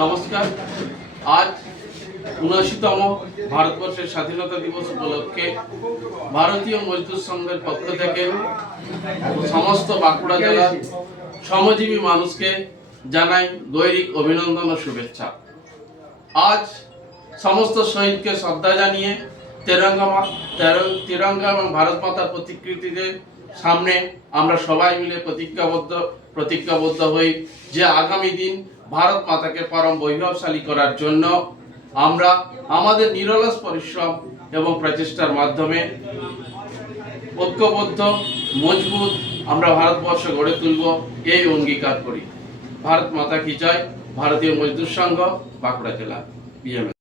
নমস্কার। আজ উনআশিতম ভারতবর্ষের স্বাধীনতা দিবস উপলক্ষে ভারতীয় মজদুর সংঘের পক্ষ থেকে সমস্ত বাঁকুড়া জেলার শ্রমজীবী মানুষকে জানাই গৈরিক অভিনন্দন ও শুভেচ্ছা। আজ সমস্ত শহীদকে শ্রদ্ধা জানিয়ে তেরঙ্গা তিরঙ্গা এবং ভারত মাতার প্রতিকৃতিতে সামনে আমরা সবাই মিলে প্রতিজ্ঞাবদ্ধ প্রতিজ্ঞাবদ্ধ হই যে আগামী দিন ভারত মাতাকে পরম বৈভবশালী করার জন্য আমরা আমাদের নিরলস পরিশ্রম এবং প্রচেষ্টার মাধ্যমে ঐক্যবদ্ধ, মজবুত আমরা ভারতবর্ষ গড়ে তুলব, এই অঙ্গীকার করি। ভারত মাতা কি জয়? ভারতীয় মজদুর সংঘ, বাঁকুড়া জেলা বিএমএস